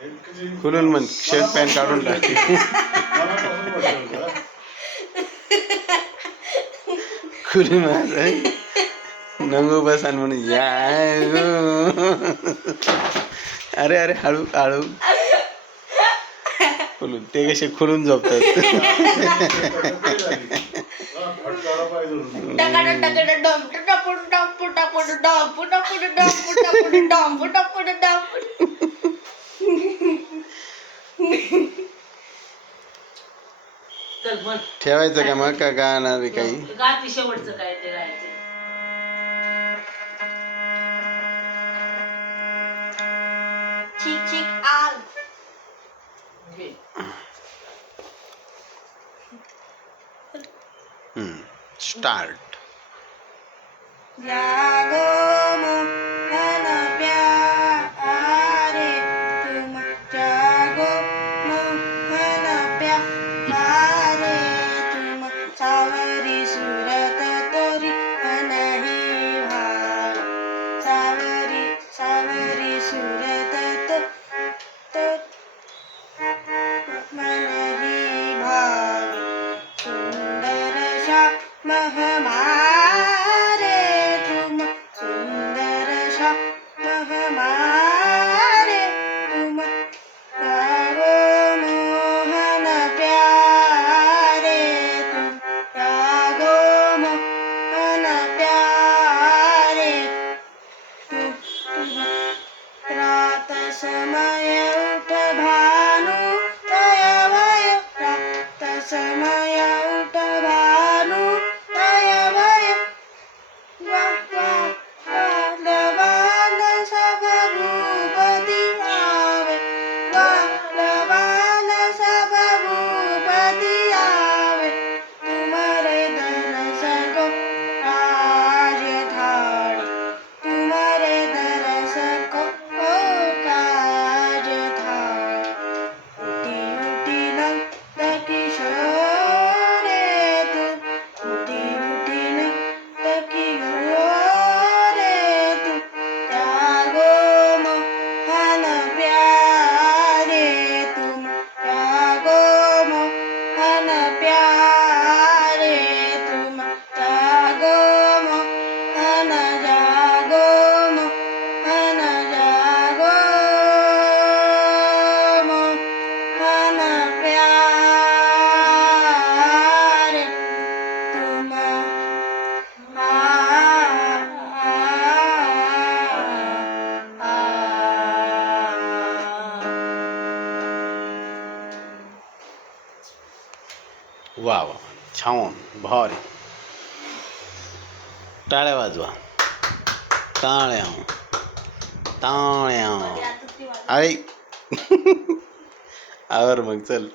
खुलून म्हण shirt pant काढून टाक खुलून म्हण नंगू बसान म्हणून या अरे अरे हळू हळू खुलून ते कसे खुलून झोपतात ठेवायचं का मग का गाणार काही गाती शेवटचं काय ते गायचं चिक चिक आग स्टार्ट जागो मोहन प्यारे तुम जागो मोहन प्यारे तुम सावरी सूरत तोरी मन ही भाव सावरी सावरी सूरत तो मन ही भाव सुंदर श्याम हमारे तुम सुंदर श्याम हमारे तुम जागो मोहन प्यारे तुम जागो मोहन प्यारे तुम रात समय उठ भानु तय वय रात समय उठ भानु तय वय बालबाल सब भूपति आवे बालबाल सब भूपति आवे तुम्हारे दरस को काज धाड़े तुम्हारे दरस को काज धाड़े उठी उठी नंद किशोरे तुम उठी उठी नंद किशोरे तुम जागो मोहन प्यारे तुम जागो मोहन प्यारे तुम जागो मोहन जागो मोहन जागो मोहन प्यारे तुम वा वा छान भारी टाळ्या वाजवा टाळ्या टाळ्या अरे आवर मग चल